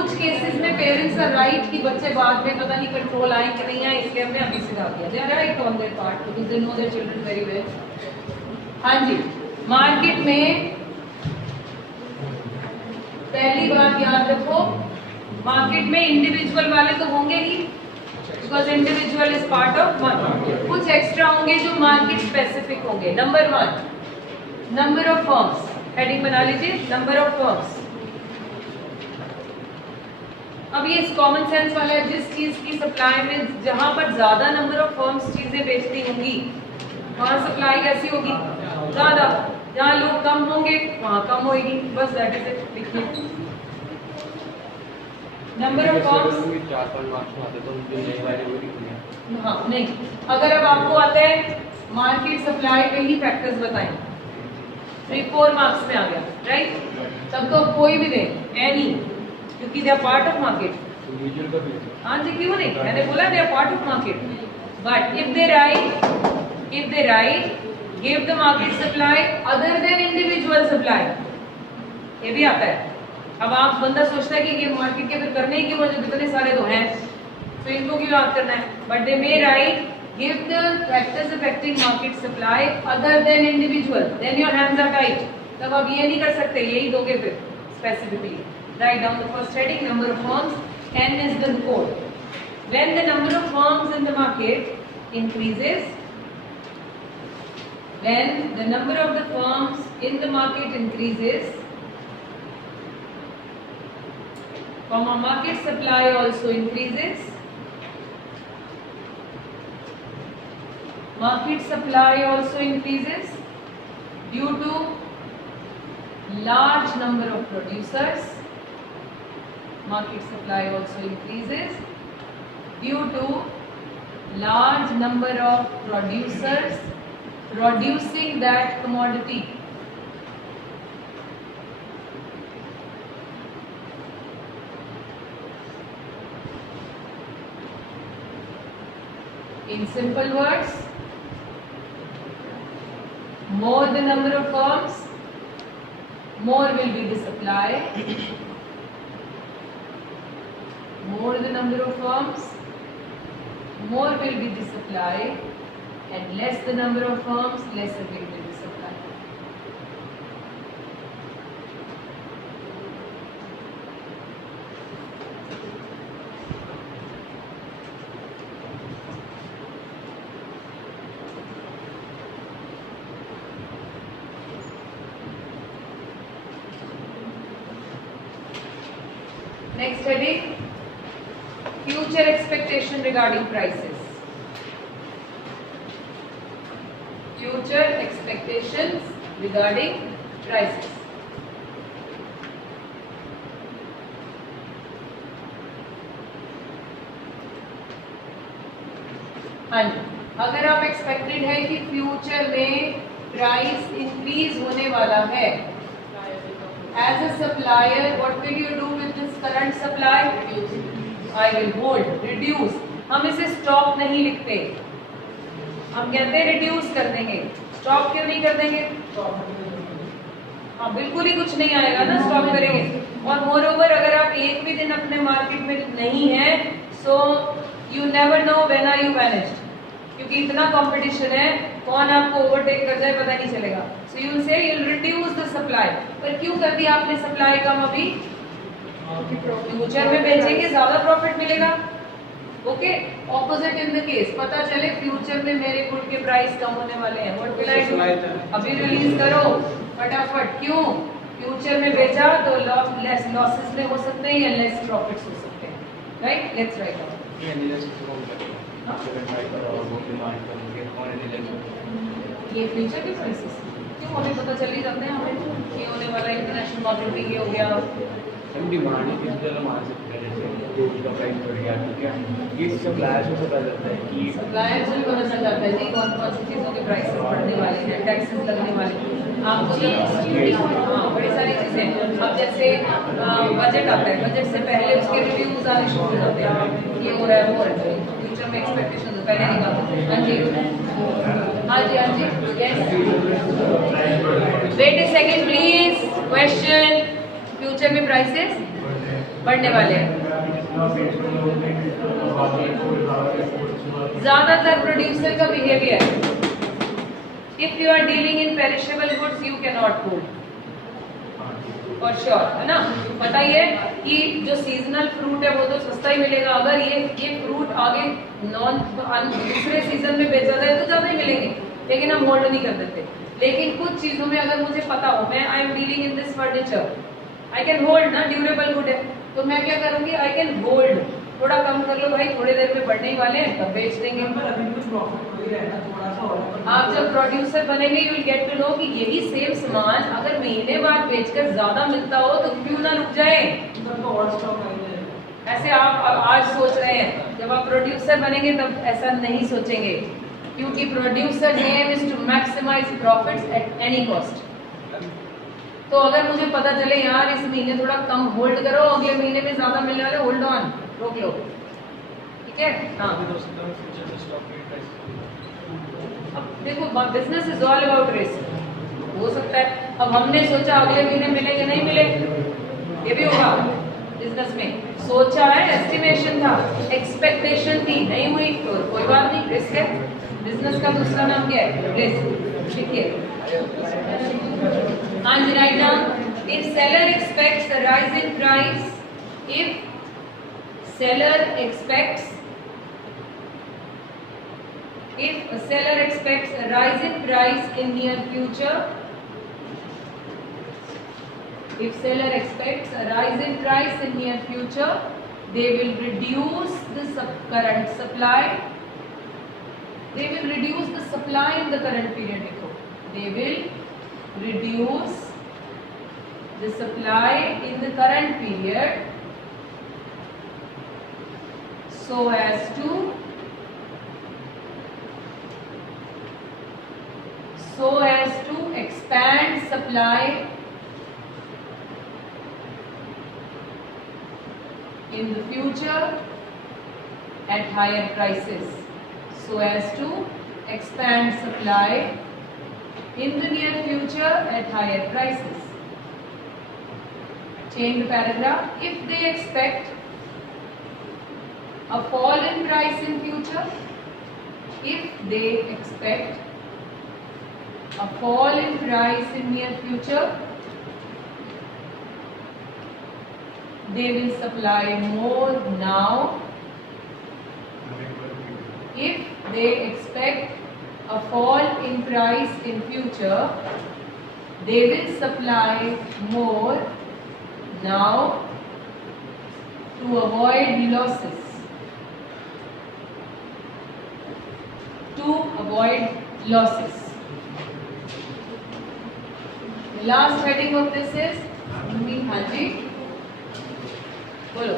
कुछ केसेस में parents are right कि बच्चे बाद में पता नहीं कंट्रोल आए कि नहीं आए, इसलिए हमने अभी सिखा दिया। They are right on their part because they know their children very well. हाँ जी, मार्केट में पहली बात याद रखो, मार्केट में इंडिविजुअल वाले तो होंगे ही because individual is part of market. कुछ एक्स्ट्रा होंगे जो मार्केट स्पेसिफिक होंगे। Number 1, number of firms. Heading बना लीजिए, नंबर ऑफ फर्म्स। अब ये कॉमन सेंस वाला है, जिस चीज की सप्लाई में जहां पर ज्यादा नंबर ऑफ फर्म्स चीजें बेचती होंगी वहां सप्लाई कैसी होगी, ज्यादा। जहां लोग कम होंगे वहां कम होगी, बस दैट इज इट। लिखिए नंबर ऑफ फर्म्स। 4-5 मार्क्स आते तो उनके नए वाले वो लिखने हैं। हाँ नहीं, अगर अब आपको आता है मार्केट सप्लाई पे ही फैक्टर्स बताएं, 3-4 मार्क्स में आ गया राइट, तब तो कोई भी दे एनी, क्योंकि they are part of market. Individual का भी हाँ जी, क्यों नहीं, मैंने बोला they are part of market. But if they write give the market supply other than individual supply, ये भी आता है। अब आप बंदा सोचता है कि ये मार्केट के फिर करने की वजह इतने सारे तो हैं तो इनको क्यों याद करना है, but they may write give the factors affecting market supply other than individual, then your hands are tight. तब आप ये नहीं कर सकते, यही दोगे फिर specifically. Write down the first heading, number of firms, n is the code. When the number of firms in the market increases, when the number of the firms in the market increases, comma market supply also increases, market supply also increases due to large number of producers. Market supply also increases due to large number of producers producing that commodity. In simple words, more the number of firms, more will be the supply. More the number of firms, more will be the supply, and less the number of firms, lesser will be the supply. Next heading, future expectation regarding prices. Future expectations regarding prices. हाँ जी, अगर आप expected है कि future में price increase होने वाला है, as a supplier what will you do with this current supply? I will hold, reduce. हम इसे स्टॉक नहीं लिखते, हम कहते हैं रिड्यूस कर देंगे। स्टॉक क्यों नहीं कर देंगे? हाँ बिल्कुल ही कुछ नहीं आएगा ना स्टॉक करेंगे। और मोर ओवर अगर आप एक भी दिन अपने मार्केट में नहीं है, so you never know when are you managed, क्योंकि इतना कंपटीशन है, कौन आपको ओवरटेक कर जाए पता नहीं चलेगा। So you will say you will reduce the supply. पर क्यों कर दिया आपने सप्लाई कम? अभी फ्यूचर में बेचेंगे, ज्यादा प्रॉफिट मिलेगा। Okay, opposite in the case, पता चले फ्यूचर में मेरे गुड के प्राइस कम होने वाले हैं, व्हाट विल आई डू? अभी रिलीज करो फटाफट। क्यों? फ्यूचर में बेचा तो लेस लॉसेस में हो सकते हैं या लेस प्रॉफिट्स हो सकते हैं। Right, let's write down. ये फ्यूचर के प्राइसेस क्यों हमें पता चल ही जाते हैं, हमें ये होने वाला इंटरनेशनल मार्केट में ये हो गया। डिमांड किस तरह मान सकते हैं, जैसे गोल्ड का प्राइस बढ़ गया, ठीक है, ये सप्लायर्स को पता चलता है कि सप्लायर्स को पता चल जाता है जी कौन कौन सी चीज़ों के प्राइसेस बढ़ने वाले हैं, टैक्सेस लगने वाले हैं। आपको जब हाँ बड़ी सारी चीज़ें, अब जैसे बजट आता है, बजट से पहले उसके रिव्यूज आने शुरू हो जाते हैं, ये हो रहा है वो हो रहा है, फ्यूचर में एक्सपेक्टेशन पहले निकालते हैं। हाँ जी हाँ जी हाँ जी, yes. Wait a second please. Question, future में प्राइसेस बढ़ने वाले हैं। ज्यादातर प्रोड्यूसर का behaviour, if you are dealing in perishable goods you can not hold और श्योर, है ना। पता ही है कि जो सीजनल फ्रूट है वो तो सस्ता ही मिलेगा। अगर ये फ्रूट आगे दूसरे सीजन में बेचा जाए तो ज्यादा ही मिलेंगे, लेकिन हम होल्ड नहीं कर देते। लेकिन कुछ चीजों में अगर मुझे पता हो, मैं I am dealing in this furniture, I can hold ना, ड्यूरेबल गुड है, तो मैं क्या करूंगी, आई कैन होल्ड। थोड़ा कम कर लो भाई, थोड़ी देर में बढ़ने ही वाले हैं, तब बेच देंगे। आप जब प्रोड्यूसर बनेंगे you will get to know कि यही सेम सामान अगर महीने बाद बेचकर ज्यादा मिलता हो तो क्यों ना रुक जाए। ऐसे आप आज सोच रहे हैं, जब आप प्रोड्यूसर बनेंगे तब ऐसा नहीं सोचेंगे, क्योंकि producer aim is to maximise profits at any cost. तो अगर मुझे पता चले यार इस महीने थोड़ा कम होल्ड करो, अगले महीने में ज्यादा मिलने वाले, होल्ड ऑन, रोक लो, ठीक है। हाँ, अब देखो business is all about risk, हो सकता है अब हमने सोचा अगले महीने मिलेंगे, नहीं मिले, ये भी होगा बिजनेस में। सोचा है, एस्टिमेशन था, एक्सपेक्टेशन थी, नहीं हुई तो कोई बात नहीं, रिस्क है। बिजनेस का दूसरा नाम क्या है, रिस्क, ठीक है। हाँ जी, write down, if seller expects a rise in price, if seller expects, if a seller expects a rise in price in near future, if seller expects a rise in price in near future, they will reduce the current supply, they will reduce the supply in the current period, देखो, they will reduce the supply in the current period so as to expand supply in the future at higher prices, so as to expand supply in the near future at higher prices. Change the paragraph. If they expect a fall in price in future, if they expect a fall in price in near future, they will supply more now. If they expect a fall in price in future, they will supply more now to avoid losses. To avoid losses. The last heading of this is हाँ जी बोलो।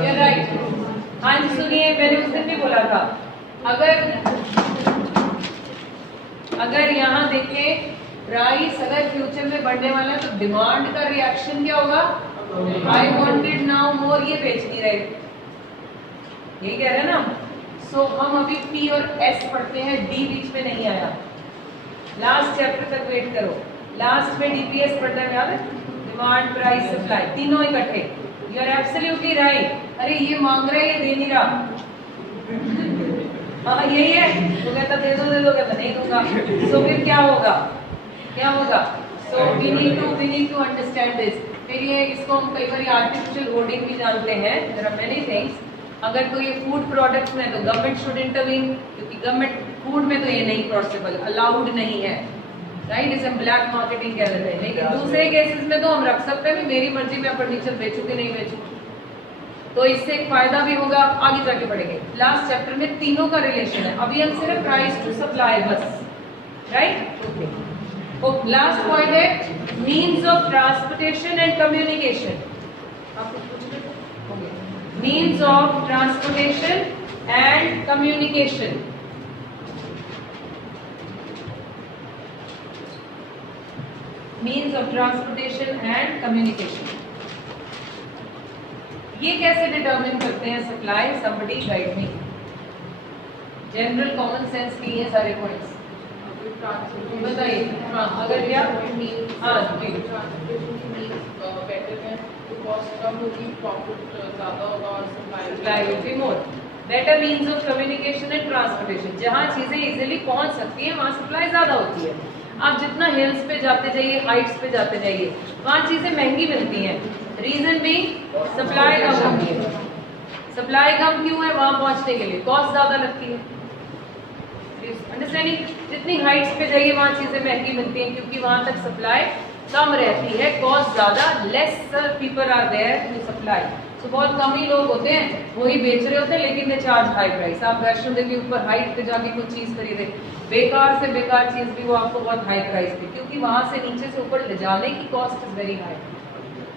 You're right. हाँ जी सुनिए, मैंने उस दिन भी बोला था, अगर यहाँ देखें प्राइस अगर फ्यूचर में बढ़ने वाला है तो डिमांड का रिएक्शन क्या होगा, आई वांटेड नाउ मोर, ये बेच नहीं रहे, यही कह रहे हैं ना। सो हम अभी पी और एस पढ़ते हैं, डी बीच में नहीं आया, लास्ट चैप्टर तक वेट करो। लास्ट में डीपीएस पढ़ना है, याद है, डिमांड प्राइस सप्लाई, तीनों इकट्ठे। You are absolutely right. अरे ये मांग रहा है, ये दे नहीं रहा, हाँ यही है, तो कहता दे दो, कहता नहीं दूंगा। सो फिर क्या होगा, so we need to understand this. फिर ये इसको हम कई बार आर्टिफिशियल होर्डिंग भी जानते हैं, देयर आर मेनी थिंग्स। अगर तो ये फूड प्रोडक्ट्स में तो गवर्नमेंट शुड इंटरवीन, क्योंकि गवर्नमेंट फूड में तो ये नहीं पॉसिबल, अलाउड नहीं है, राइट, इसे हम ब्लैक मार्केटिंग कह रहे हैं। लेकिन दूसरे केसेस में तो हम रख सकते हैं, मेरी मर्जी में फर्नीचर बेचूं कि नहीं बेचूं, तो इससे एक फायदा भी होगा, आगे जाके बढ़ेंगे। लास्ट चैप्टर में तीनों का रिलेशन है, अभी हम सिर्फ प्राइस टू सप्लाई बस, राइट। ओके, लास्ट पॉइंट है means of transportation and communication. आप कुछ पूछ रहे थे? Means of transportation and communication. Means of transportation and communication. ये कैसे डिटरमिन करते हैं supply? somebody guide me, general common sense की ये सारे पॉइंट्स बताइए। हाँ अगर क्या हाँ जी supply will be more, better means of communication and transportation. जहाँ चीजें इजीली पहुंच सकती हैं वहाँ सप्लाई ज्यादा होती है। आप जितना हिल्स पे जाते जाइए, हाइट्स पे जाते जाइए, वहाँ चीजें महंगी मिलती हैं। रीजन भी सप्लाई कम होती है। सप्लाई कम क्यों है? वहाँ पहुंचने के लिए कॉस्ट ज्यादा लगती है। अंडरस्टैंडिंग? जितनी हाइट्स पे जाइए वहाँ चीजें महंगी मिलती हैं क्योंकि वहाँ तक सप्लाई कम रहती है, कॉस्ट ज्यादा, less people are there to supply. तो बहुत कम ही लोग होते हैं वही बेच रहे होते हैं, लेकिन दे चार्ज हाई प्राइस। आप वैष्णो देवी ऊपर हाइट पे जाके कुछ चीज खरीदे, बेकार से बेकार चीज भी वो आपको बहुत हाई प्राइस पे, क्योंकि वहां से नीचे से ऊपर ले जाने की कॉस्ट इज वेरी हाई।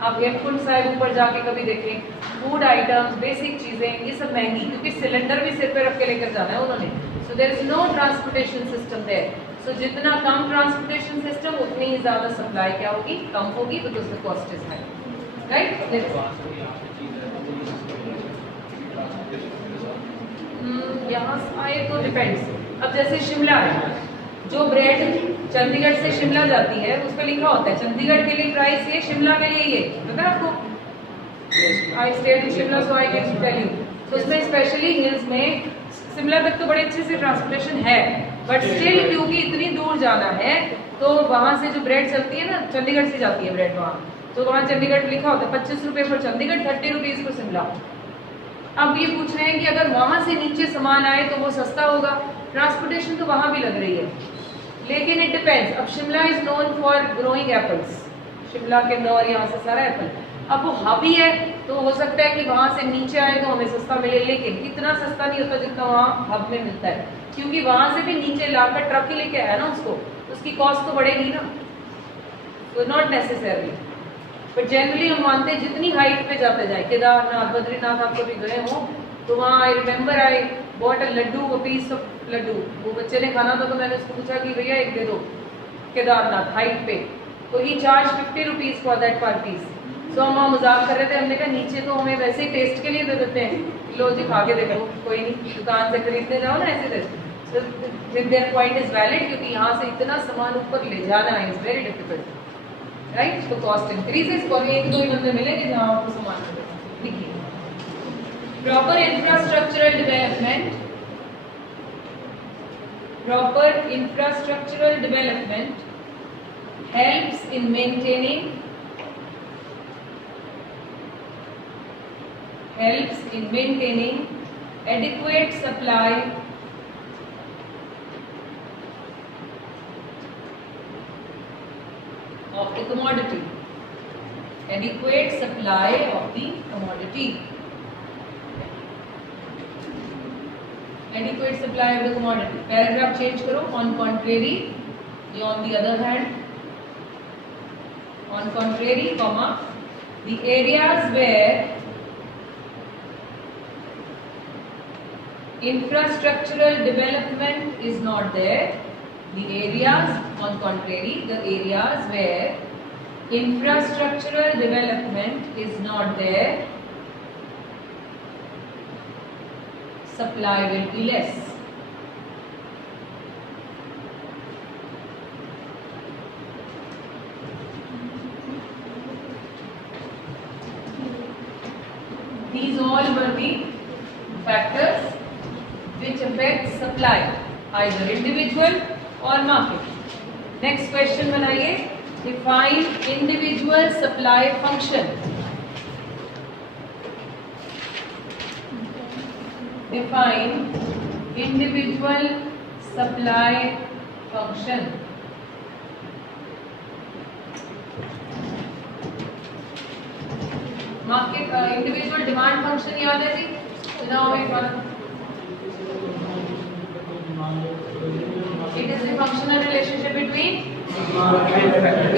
आप हेमकुंड साहिब ऊपर जाके कभी देखें, फूड आइटम्स, बेसिक चीजें, ये सब महंगी, क्योंकि सिलेंडर भी सिर पे रख के लेकर जाना है उन्होंने। So there is no transportation system there. So जितना कम ट्रांसपोर्टेशन सिस्टम उतनी ही ज्यादा सप्लाई क्या होगी? कम होगी, because the cost is high, right? यहाँ आए तो डिपेंड्स। अब जैसे शिमला है, जो ब्रेड चंडीगढ़ से शिमला जाती है उस पर लिखा होता है चंडीगढ़ के लिए प्राइस ये, शिमला के लिए ये, पता है आपको? I stayed in Shimla so I can tell you. तो उसमें स्पेशली हिल्स में शिमला तक तो बड़े अच्छे से ट्रांसपोर्टेशन है, बट स्टिल क्योंकि इतनी दूर जाना है तो वहां से जो ब्रेड चलती है ना, चंडीगढ़ से जाती है ब्रेड वहाँ, तो वहाँ चंडीगढ़ लिखा होता है 25 रुपये पर चंडीगढ़, 30 रुपीज पर शिमला। अब ये पूछ रहे हैं कि अगर वहां से नीचे सामान आए तो वो सस्ता होगा, ट्रांसपोर्टेशन तो वहां भी लग रही है, लेकिन इट डिपेंड्स। अब Shimla is known for growing apples, Shimla के अंदर यहाँ से सारा एप्पल। अब वो हबी है तो हो सकता है कि वहां से नीचे आए तो हमें सस्ता मिले, लेकिन इतना सस्ता नहीं होता जितना वहाँ हब में मिलता है, क्योंकि वहां से भी नीचे लाकर ट्रक ही लेके आया ना उसको, उसकी कॉस्ट तो बढ़ेगी ना। तो नॉट नेसेसरली, बट जनरली हम मानते हैं जितनी हाइट पे जाते जाए, केदारनाथ, बद्रीनाथ आप कभी गए हो तो वहाँ I remember I bought a laddu, वो पीस ऑफ लड्डू, वो बच्चे ने खाना था तो मैंने उसको पूछा कि भैया एक दे दो, केदारनाथ हाइट पे, तो ही चार्ज 50 रुपीज फॉर दैट पर पीस। सो हम वहाँ मजाक कर रहे थे, हमने कहा नीचे तो हमें वैसे ही टेस्ट के लिए दे देते हैं, लो जी खा के देखो, कोई नहीं, दुकान से खरीदने जाओ ना ऐसे taste. Their point is valid, क्योंकि यहाँ से इतना सामान ऊपर ले जाना इज वेरी डिफिकल्ट, राइट? तो कॉस्ट इंक्रीजेस, और एक दो ही बंदे मिलेंगे जहाँ आपको सामान मिलेगा। देखिए, proper infrastructural development, proper infrastructural development helps in maintaining adequate supply of the commodity, adequate supply of the commodity, adequate supply of the commodity। Paragraph change करो, on contrary, ये on the other hand, on contrary, comma, the areas where infrastructural development is not there, the areas, on contrary, the areas where infrastructural development is not there, supply will be less। These all were the factors which affect supply, either individual or market। Next question बनाइए, define individual supply function। Define individual supply function। Market individual demand function याद है जी? सुनाओ एक बार। It is the functional relationship between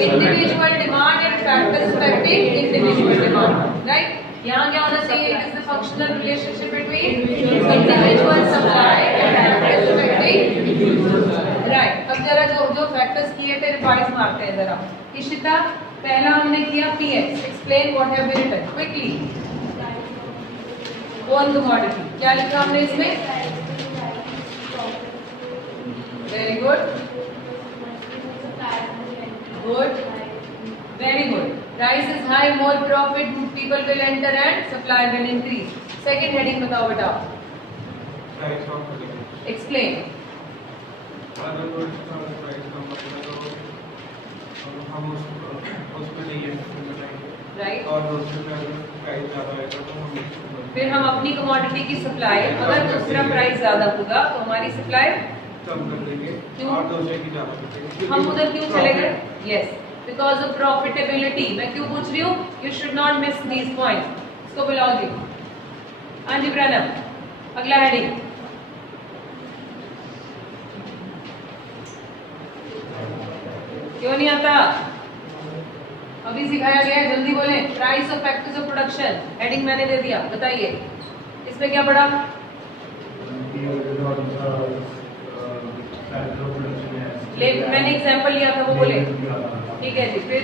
individual demand and factors affecting individual demand, right? यहाँ क्या होना चाहिए? It is the functional relationship between individual supply and factors affecting, right? अब जरा जो factors किए थे रिवाइज मारते हैं जरा। इशिता, पहला हमने किया PX, explain what have been written quickly। One commodity. क्या लिखा हमने इसमें? Very good, good, very good. Price is high, more profit, people will enter and supply will increase. Second heading बताओ बेटा, एक्सप्लेन। राइट, और दूसरे पे अगर प्राइस ज़्यादा है तो हम फिर हम अपनी कमोडिटी की सप्लाई, अगर दूसरा प्राइस ज्यादा होगा तो हमारी सप्लाई कम कर देंगे क्यों? और दूसरे की ज़्यादा कर देंगे। हम उधर क्यों चले गए? Yes, because of profitability. मैं क्यों पूछ रही हूँ? You should not miss these points. इसको बुलाओगी। हाँ जी प्रणव, अगला हेडिंग। क्यों नहीं आता? अभी सिखाया गया है, जल्दी बोलें। Price of factors of production, heading मैंने दे दिया, बताइए इसमें क्या पढ़ा? मैंने एग्जांपल लिया था, वो बोले। ठीक है जी, फिर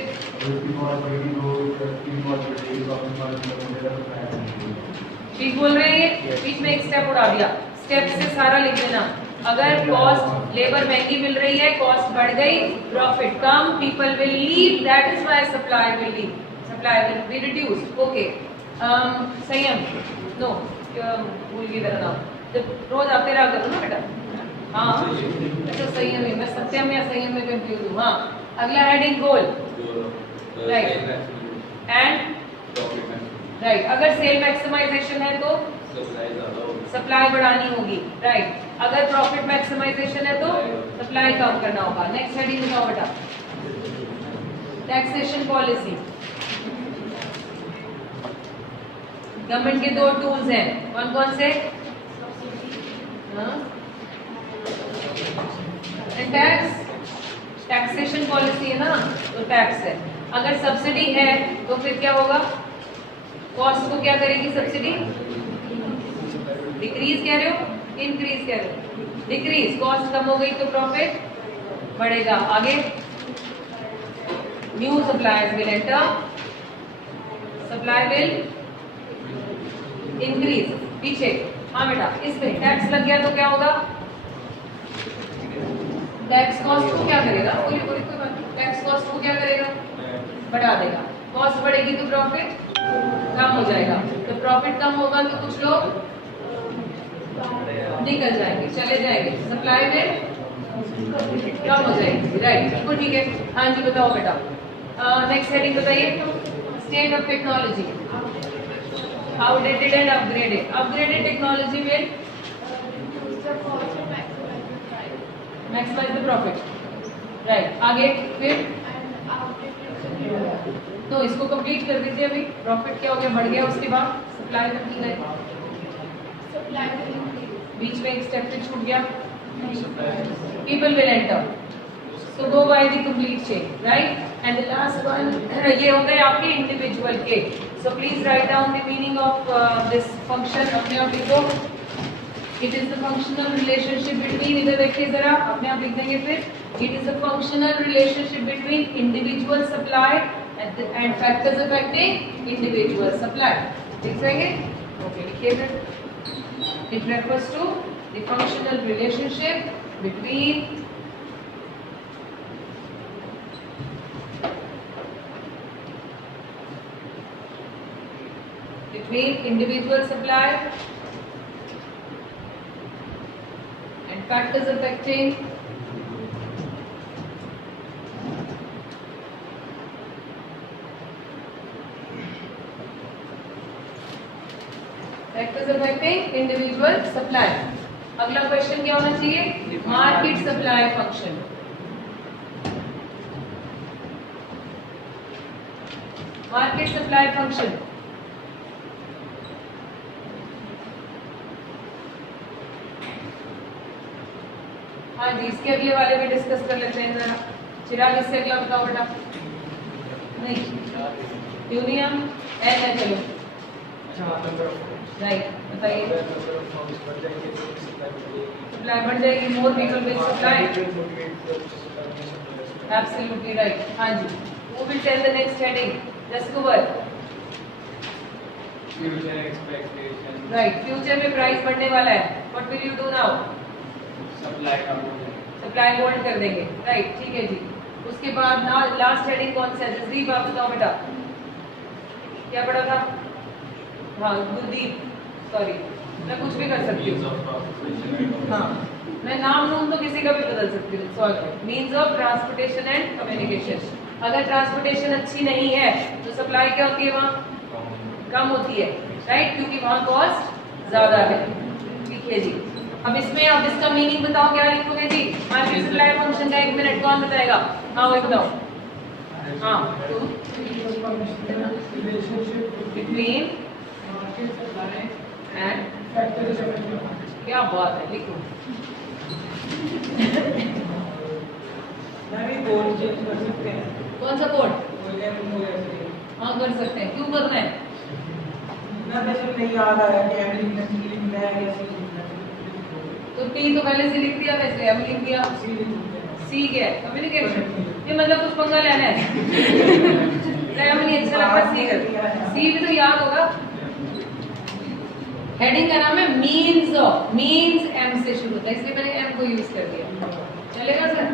बीच बोल रहे हैं, ये बीच में एक स्टेप उड़ा दिया। स्टेप से सारा लिख देना। अगर कॉस्ट, लेबर महंगी मिल रही है, कॉस्ट बढ़ गई, profit come, people will leave, that is why supply will leave, supply will be reduced. Okay, संयम, नो, भूल गई तेरा नाम, जब रोज आते रहा करो ना बेटा। हाँ, अच्छा संयम है, मैं सत्यम या संयम में कंफ्यूज हूँ। हाँ, अगला heading goal, right, and right. अगर सेल मैक्सिमाइजेशन है तो सप्लाई बढ़ानी होगी, राइट। अगर प्रॉफिट मैक्सिमाइजेशन है तो सप्लाई कम करना होगा। नेक्स्ट हेडिंग बताओ बेटा, टैक्सेशन पॉलिसी। गवर्नमेंट के दो टूल्स हैं, कौन कौन से? टैक्स, टैक्सेशन पॉलिसी है ना, तो टैक्स है। अगर सब्सिडी है तो फिर क्या होगा? कॉस्ट को क्या करेगी सब्सिडी? डिक्रीज कह रहे हो, इंक्रीज कह रहे हो? डिक्रीज। कॉस्ट कम हो गई तो प्रॉफिट बढ़ेगा। आगे, new suppliers will enter, supply will increase. पीछे, हाँ बेटा, इसमें टैक्स लग गया तो क्या होगा? टैक्स कॉस्ट को क्या करेगा? बोलिए बोलिए, कोई बात नहीं। टैक्स कॉस्ट को क्या करेगा? बढ़ा देगा। कॉस्ट बढ़ेगी तो प्रॉफिट कम हो जाएगा। तो प्रॉफिट कम होगा तो कुछ लोग निकल जाएंगे, चले जाएंगे, सप्लाई में कम हो जाएगी, राइट। बिल्कुल ठीक है। हाँ जी बताओ बेटा, नेक्स्ट हेडिंग बताइए, state of technology, outdated and upgraded. Upgraded technology will maximise the profit, right. आगे फिर तो इसको कंप्लीट कर दीजिए। अभी प्रॉफिट क्या हो गया? बढ़ गया। उसके बाद सप्लाई तक की गई, बीच में एक स्टेप पे छूट गया। People will enter, so go by the complete chain, right. And the last one, ये हो गए आपके इंडिविजुअल के। So please right down the meaning of this function. अपने आप लिखो, it is the functional relationship between, इधर देखिए जरा, अपने आप लिख देंगे फिर। It is the functional relationship between individual supply and factors affecting individual supply. लिख देंगे? Okay, लिखिए फिर। It refers to the functional relationship between individual supply and factors affecting individual supply. अगला क्वेश्चन क्या होना चाहिए? Market supply function. Market supply function, हाँ जी, इसके अगले वाले में डिस्कस कर लेते हैं जरा। चिराग, इससे अगला बताओ बेटा। नहीं, यूनियन है, चलो राइट, बताइए। सप्लाई बढ़ जाएगी, more people will supply, absolutely right. हाँ जी, who will tell the next heading? Just cover. Future expectation right, future में प्राइस बढ़ने वाला है, what will you do now? Supply का सप्लाई होल्ड कर देंगे, राइट, ठीक है जी। उसके बाद ना लास्ट हेडिंग कौन सा है? जसदीप आप बताओ बेटा, क्या पढ़ा था? हाँ गुरदीप, सॉरी, मैं कुछ भी कर सकती हूँ। हाँ, मैं नाम लूँ तो किसी का भी बदल सकती हूँ, sorry. Means of transportation and communication. अगर ट्रांसपोर्टेशन अच्छी नहीं है तो सप्लाई क्या होती है? वहाँ कम होती है, राइट, क्योंकि वहाँ कॉस्ट ज्यादा है। ठीक है जी, अब इसमें आप इसका मीनिंग बताओ, क्या लिखोगे जी? मार्केट सप्लाई फंक्शन का 1 मिनट कौन बताएगा? हाँ वही बताओ। हाँ, बिटवीन एंड, क्या बात है, लिखो। कौन सा कोड? हाँ कर सकते हैं, क्यों करना है? तो टी तो पहले से लिख दिया, वैसे अब लिख दिया। सी क्या है? कम्युनिकेशन। ये मतलब कुछ पंगा लेना है? नहीं अच्छा लगता सी कर, सी भी तो याद होगा। हेडिंग का नाम है मीन्स ऑफ, मीन्स एम से शुरू होता है, इसलिए मैंने एम को यूज कर दिया। चलेगा सर?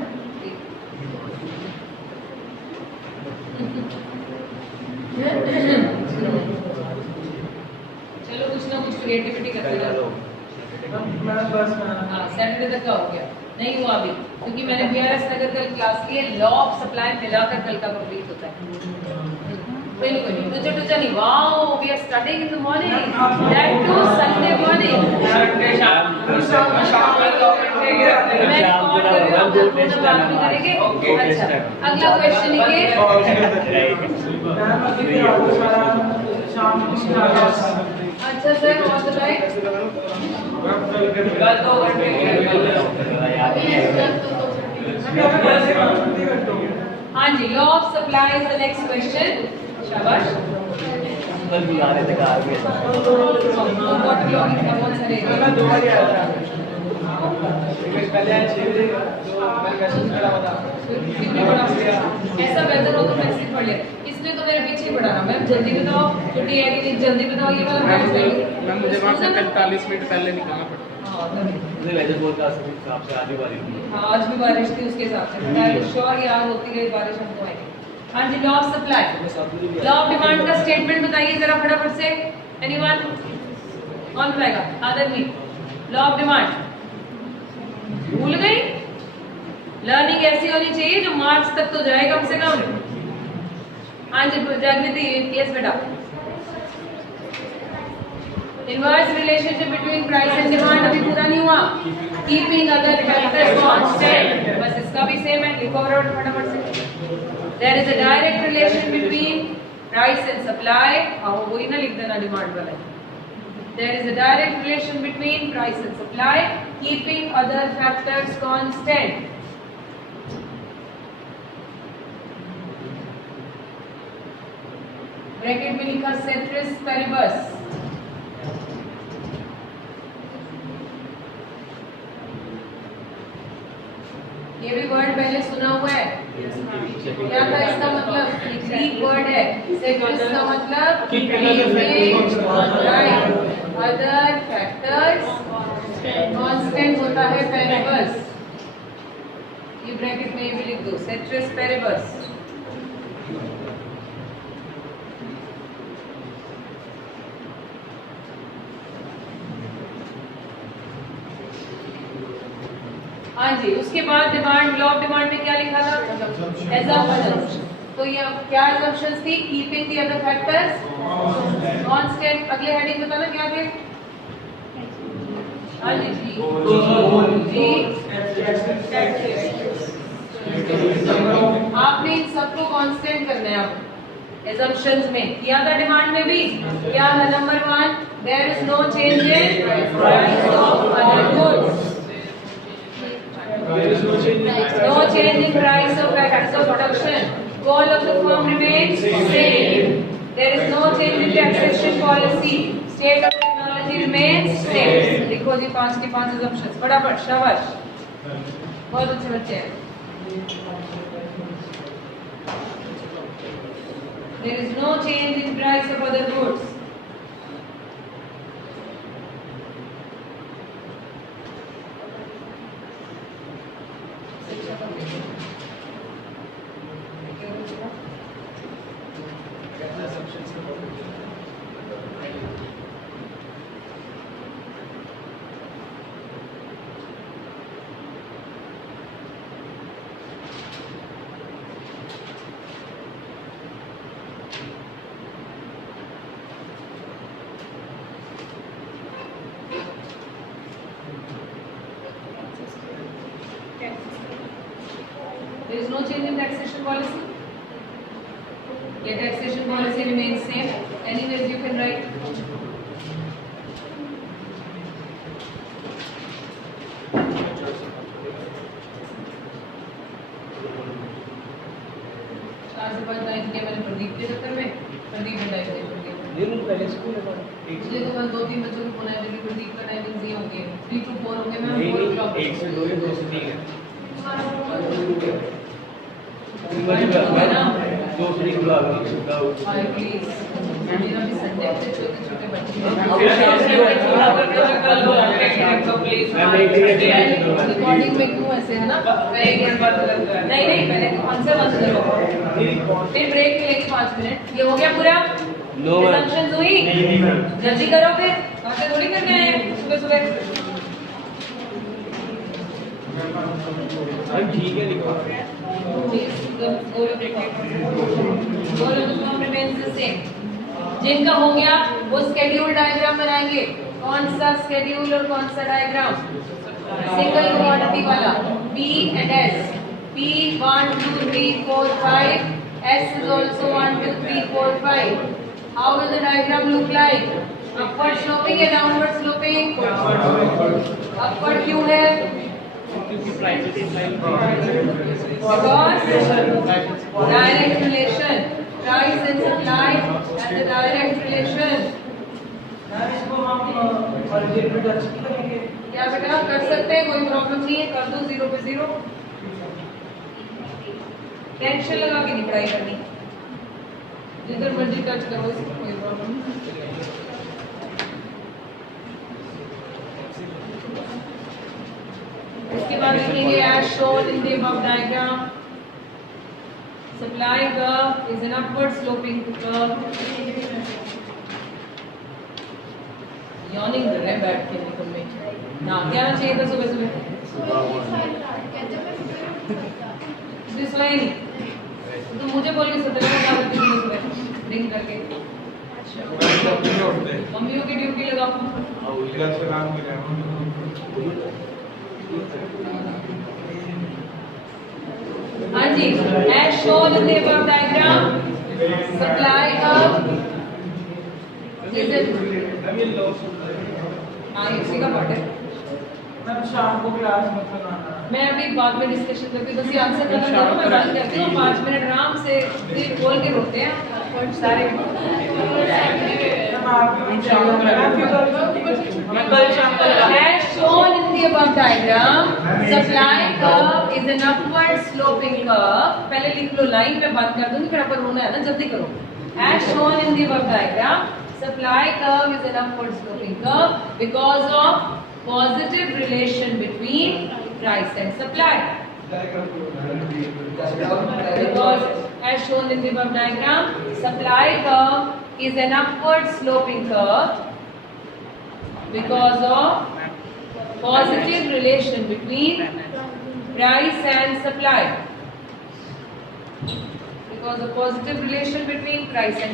चलो कुछ ना कुछ क्रिएटिविटी करते जाओ। हाँ सैटरडे तक का हो गया, नहीं हुआ अभी, क्योंकि मैंने बीआरएस नगर कल क्लास की है, लॉ ऑफ सप्लाई मिलाकर कल का कंप्लीट होता है। बिल्कुल नहीं, टुचा नहीं। Wow, we are starting in the morning, that too Sunday morning. मैं कॉल कर रही हूँ, आप लोग बात भी करेंगे। अच्छा, अगला क्वेश्चन ये, अच्छा सर और बताइए। हाँ जी, law of supply is the next question. शाबाश। कल भी आ रहे थे, आ गए ऐसा बेहतर हो तो मैसेज पढ़ लिया। इसने तो मेरे पीछे पढ़ा ना, मैम जल्दी बताओ, छुट्टी है कि नहीं, जल्दी बताओ। ये वाला मैम मुझे वहाँ से 45 मिनट पहले निकलना पड़ता मुझे वैसे बहुत का हिसाब से आने वाली थी। हाँ आज भी बारिश थी, उसके हिसाब से मैं श्योर याद होती गई बारिश हमको आएगी। हाँ जी, law of supply, law of demand का स्टेटमेंट बताइए जरा फटाफट से। एनीवन? कौन बताएगा? आदमी। लॉ ऑफ डिमांड भूल गई? लर्निंग ऐसी होनी चाहिए जो मार्क्स तक तो जाए कम से कम। हाँ जी जागृति, यस बेटा। Inverse relationship between price and demand अभी पूरा नहीं हुआ। कीपिंग अदर फैक्टर्स कांस्टेंट, बस इसका भी सेम है, लिखो फटाफट से। There is a direct relation between price and supply, और वही ना लिख देना डिमांड वाला। There is a direct relation between price and supply, keeping other factors constant. Bracket में लिखा सेट्रिस पेरिबस। ये भी वर्ड पहले सुना हुआ है, क्या था इसका मतलब? ग्रीक वर्ड है। सेट्रिस का मतलब अदर फैक्टर्स, कांस्टेंट होता है पेरिबस। ये ब्रैकेट में ये भी लिख दो, सेट्रिस पेरिबस। हाँ जी, उसके बाद डिमांड, लॉ ऑफ डिमांड में क्या लिखा था? एजम्पशंस। तो ये क्या एजम्पशंस थी? Keeping the other factors constant. अगले हेडिंग बताना क्या थे? हाँ जी जी, आपने इन सबको कांस्टेंट करना है। अब एजम्पशंस में किया था, डिमांड में भी क्या है? Number 1, there is no change in price of other goods. No change in price of factors of production. Goal of the firm remains same. There is no change in taxation policy. State of technology remains same. देखो जी 5 की 5 assumptions, फटाफट, शाबाश, बहुत अच्छे बच्चे हैं। There is no change in price of other goods. no change in taxation policy. The taxation policy remains same. Anyways, you can write. चार से पाँच टाइम किया मैंने प्रदीप के चक्कर में, प्रदीप ने टाइम दे दिया। नहीं पहले स्कूल है मुझे तो बस 2-3 बच्चों को बोला है कि प्रदीप का टाइमिंग ये हो गया 3 to 4 हो गया मैं 4 o'clock 1 से 2 या 2 से 3 है ना 2 से 3 बुला लो हाय प्लीज मेरा भी संडे पे छोटे बच्चे रिकॉर्डिंग में क्यों ऐसे है ना नहीं पहले कौन से बंद करो फिर ब्रेक मिलेगी 5 मिनट ये हो गया पूरा Assumptions हुई जल्दी करो फिर ऐसे थोड़ी करना है सुबह सुबह ठीक है लिखो जिनका हो गया वो स्केड्यूल डायग्राम बनाएंगे कौन सा स्केड्यूल और कौन सा डायग्राम सिंगल क्वांटिटी वाला P and S P 1 2 3 4 5 S is also 1 2 3 4 5 how will the diagram look like upward sloping या downward sloping upward क्यों है क्योंकि private because direct relation price and supply and the direct relation क्या बेटा कर सकते हैं कोई प्रॉब्लम नहीं है कर दो 0 पे 0 टेंशन लगा के नहीं पढ़ाई करनी जिधर मर्जी टच करो कोई प्रॉब्लम नहीं इसके बाद लिखेंगे as shown in the above diagram supply curve is an upward sloping curve yawning कर रहे हैं बैठ के निकल में ना क्या आना चाहिए था सुबह सुबह इसलिए सोया नहीं तो मुझे बोल के सोते क्या करती थी सुबह ड्रिंक करके मम्मियों की ड्यूटी लगाओ हाँ जी as shown in the above diagram supply curve is it हाँ इसी का पार्ट है शाम को क्लास मतलब आना मैं अभी बाद में डिस्कशन करती हूँ बस ये आंसर करना करो मैं बात करती हूँ 5 मिनट आराम से दिल खोल के रोते हैं सारे as shown in the above diagram supply curve is an upward sloping curve पहले लिख लो लाइन में बात कर दूंगी फिर अपन रोना है ना जल्दी करो as shown in the above diagram supply curve is an upward sloping curve because of positive relation between price and supply because as shown in the above diagram supply curve is an upward sloping curve because of positive relation between price and supply because of positive relation between price and